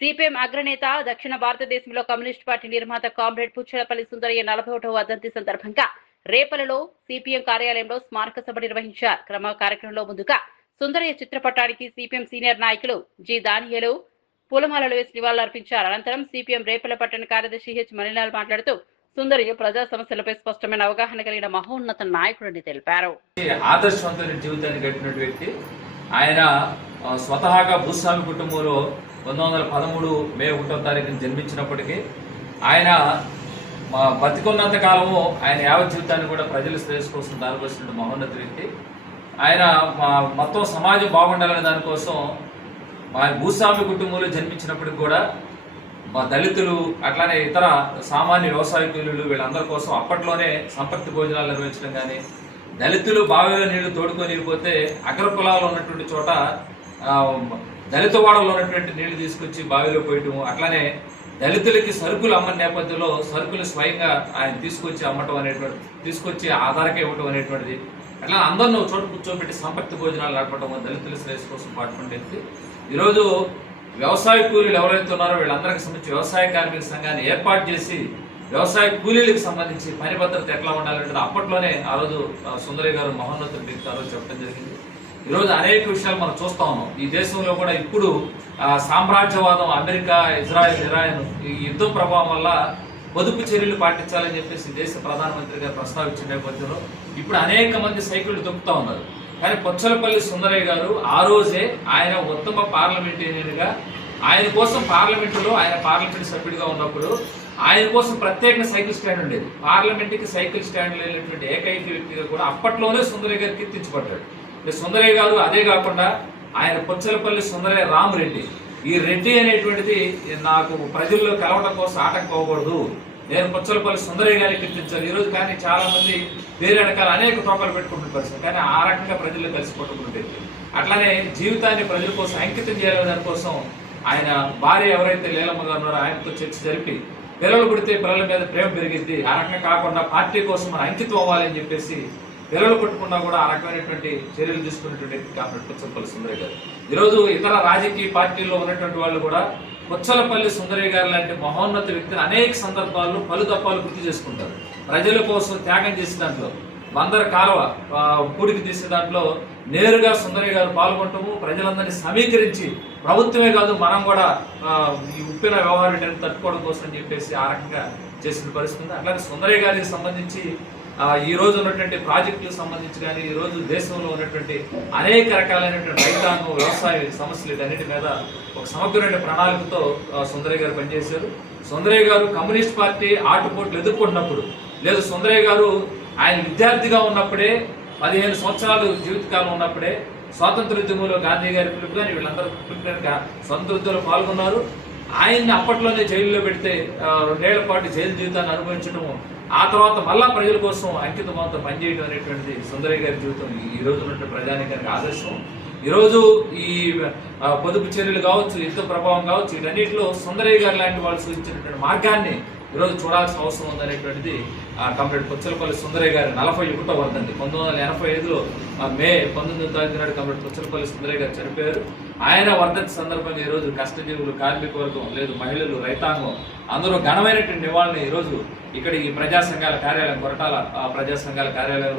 CPM అగ్రనేత దక్షిణ భారతదేశంలో కమ్యూనిస్ట్ పార్టీ నిర్మాత కామ్రేడ్ పుచ్చలపల్లి సుందరయ్య 41వ వర్ధంతి సందర్భంగా రేపలలో సిపిఎం కార్యాలయంలో స్మారక సభ నిర్వహించారు. కార్యక్రమంలో ముందుగా సుందరయ్య చిత్రపటానికి సిపిఎం సీనియర్ నాయకులు జి దానియేలు పూలమాలలు వేసి నివాళులర్పించారు. అనంతరం సిపిఎం రేపల పట్టణ కార్యదర్శి హెచ్ మణిలాల్ మాట్లాడుతూ సుందరయ్య ప్రజా సమస్యలపై స్పష్టమైన అవగాహన కలిగిన మహోన్నత నాయకుడని తెలిపారు. ఆదర్శవంతమైన జీవితాన్ని గడిపిన వ్యక్తి ఆయన. స్వతహాగా భూస్వామి కుటుంబంలో 1913 మే 1వ తారీఖున జన్మించినప్పటికీ ఆయన బతికున్నంత కాలము ఆయన యావత్ జీవితాన్ని కూడా ప్రజల శ్రేయస్సు కోసం దానికొచ్చిన మహోన్నత వ్యక్తి ఆయన. మొత్తం సమాజం బాగుండాలనే దానికోసం భూస్వామి కుటుంబంలో జన్మించినప్పటికి కూడా దళితులు అట్లానే ఇతర సామాన్య వ్యవసాయ కూలీలు వీళ్ళందరి కోసం అప్పట్లోనే సంపత్తి భోజనాలు నిర్వహించడం కానీ, దళితులు బావిలో నీళ్లు తోడుకొనిపోతే అగ్ర కులాలు ఉన్నటువంటి చోట దళిత వాడలో ఉన్నటువంటి నీళ్లు తీసుకొచ్చి బావిలో పోయటము, అట్లానే దళితులకి సరుకులు అమ్మని నేపథ్యంలో సరుకులు స్వయంగా ఆయన తీసుకొచ్చి అమ్మటం అనేటువంటి, తీసుకొచ్చి ఆధారక ఇవ్వటం అనేటువంటిది, అట్లా అందరినూ చోటు కూర్చోబెట్టి సంపత్తి భోజనాలు నడపడం, దళితుల శ్రేయస్సు కోసం పాటుపడేది. ఈరోజు వ్యవసాయ కూలీలు ఎవరైతే ఉన్నారో వీళ్ళందరికీ సంబంధించి వ్యవసాయ కార్మిక సంఘాన్ని ఏర్పాటు చేసి వ్యవసాయ కూలీలకు సంబంధించి పని భద్రత ఎట్లా ఉండాలంటే అప్పట్లోనే ఆ రోజు సుందరయ్య గారు మహోన్నత వ్యక్తి ఆ రోజు చెప్పడం జరిగింది. ఈరోజు అనేక విషయాలు మనం చూస్తా ఉన్నాం. ఈ దేశంలో కూడా ఇప్పుడు సామ్రాజ్యవాదం, అమెరికా, ఇరాన్ ఈ యుద్ధ ప్రభావం వల్ల పొదుపు చర్యలు పాటించాలని చెప్పేసి దేశ ప్రధానమంత్రి గారు ప్రస్తావించిన నేపథ్యంలో ఇప్పుడు అనేక మంది సైకిళ్లు తొక్కుతా ఉన్నారు. కానీ పుచ్చలపల్లి సుందరయ్య గారు ఆ రోజే ఆయన ఉత్తమ పార్లమెంటేరియన్గా ఆయన కోసం పార్లమెంటులో ఆయన పార్లమెంట్ సభ్యుడిగా ఉన్నప్పుడు ఆయన కోసం ప్రత్యేక సైకిల్ స్టాండ్ ఉండేది. పార్లమెంట్కి సైకిల్ స్టాండ్ లేనటువంటి ఏకైక వ్యక్తిగా కూడా అప్పట్లోనే సుందరయ్య గారు కీర్తించబడ్డాడు. సుందరయ్య గారు అదే కాకుండా ఆయన పుచ్చలపల్లి సుందరయ్య రామరెడ్డి, ఈ రెడ్డి అనేటువంటిది నాకు ప్రజల్లో కలవడం కోసం ఆటంకపోకూడదు, నేను పుచ్చలపల్లి సుందరయ్య గారిని కీర్తించాలి ఈరోజు. కానీ చాలా మంది వేరే రకాల అనేక తోకలు పెట్టుకుంటున్న పరిస్థితి, కానీ ఆ రకంగా ప్రజల్లో కలిసిపోతుంది. అట్లానే జీవితాన్ని ప్రజల కోసం అంకితం చేయాలనే దానికోసం ఆయన భార్య ఎవరైతే లీలమ్మ గారు ఉన్నారో ఆయనతో చర్చ జరిపి పిల్లలు పుడితే పిల్లల మీద ప్రేమ పెరిగిద్ది, ఆ రకంగా కాకుండా పార్టీ కోసం మనం అంకితం అవ్వాలని చెప్పేసి పిల్లలు పుట్టకుండా కూడా ఆ రకమైనటువంటి చర్యలు తీసుకున్నటువంటి కామ్రేడ్ పుచ్చలపల్లి సుందరయ్య గారు. ఈరోజు ఇతర రాజకీయ పార్టీల్లో ఉన్నటువంటి వాళ్ళు కూడా పుచ్చలపల్లి సుందరయ్య గారు లాంటి మహోన్నత వ్యక్తిని అనేక సందర్భాల్లో పలు తప్పాలు గుర్తు చేసుకుంటారు. ప్రజల కోసం త్యాగం చేసే దాంట్లో, బందర కాలువ పూడికి తీసే దాంట్లో నేరుగా సుందరయ్య గారు పాల్గొనటము, ప్రజలందరినీ సమీకరించి ప్రభుత్వమే కాదు మనం కూడా ఈ ఉప్పిన వ్యవహారం తట్టుకోవడం కోసం చెప్పేసి ఆ రకంగా చేసిన పరిస్థితి. అట్లాగే సుందరయ్య గారికి సంబంధించి ఈ రోజు ఉన్నటువంటి ప్రాజెక్టులకు సంబంధించి కానీ, ఈ రోజు దేశంలో ఉన్నటువంటి అనేక రకాలైనటువంటి రైతాంగం, వ్యవసాయ సమస్యలు వీటన్నిటి మీద ఒక సమగ్రమైన ప్రణాళికతో సుందరయ్య గారు పనిచేశారు. సుందరయ్య గారు కమ్యూనిస్ట్ పార్టీ ఆటుపోట్లు ఎదుర్కొన్నప్పుడు, లేదు సుందరయ్య గారు ఆయన విద్యార్థిగా ఉన్నప్పుడే 15 సంవత్సరాలు జీవితకాలం ఉన్నప్పుడే స్వాతంత్రోద్యమంలో గాంధీ గారి పిలుపు కానీ వీళ్ళందరూ స్వాతంత్రోద్యమంలో పాల్గొన్నారు. ఆయన్ని అప్పట్లోనే జైల్లో పెడితే 2 ఏళ్ల పాటు జైలు జీవితాన్ని అనుభవించడము, ఆ తర్వాత మళ్ళా ప్రజల కోసం అంకితమవుతో పనిచేయడం అనేటువంటిది సుందరయ్య గారి జీవితం ఈ రోజు ఉన్నటువంటి ప్రజానీకానికి ఆదర్శం. ఈరోజు ఈ పొదుపు చర్యలు కావచ్చు, యుద్ధ ప్రభావం కావచ్చు, వీటన్నిటిలో సుందరయ్య గారు లాంటి వాళ్ళు సూచించినటువంటి మార్గాన్ని ఈరోజు చూడాల్సిన అవసరం ఉందనేటువంటిది కామ్రేడ్ పుచ్చలపల్లి సుందరయ్య గారి 41వ వర్ధంతి. 1985లో మే 19వ తారీఖు నాడు కామ్రేడ్ పుచ్చలపల్లి సుందరయ్య గారు చనిపోయారు. ఆయన వర్ధంతి సందర్భంగా ఈరోజు కష్టజీవులు, కార్మిక వర్గం, లేదు మహిళలు, రైతాంగం అందరూ ఘనమైనటువంటి నివాళిని ఈరోజు ఇక్కడ ఈ ప్రజా సంఘాల కార్యాలయం, కొరటాల ప్రజా సంఘాల కార్యాలయంలో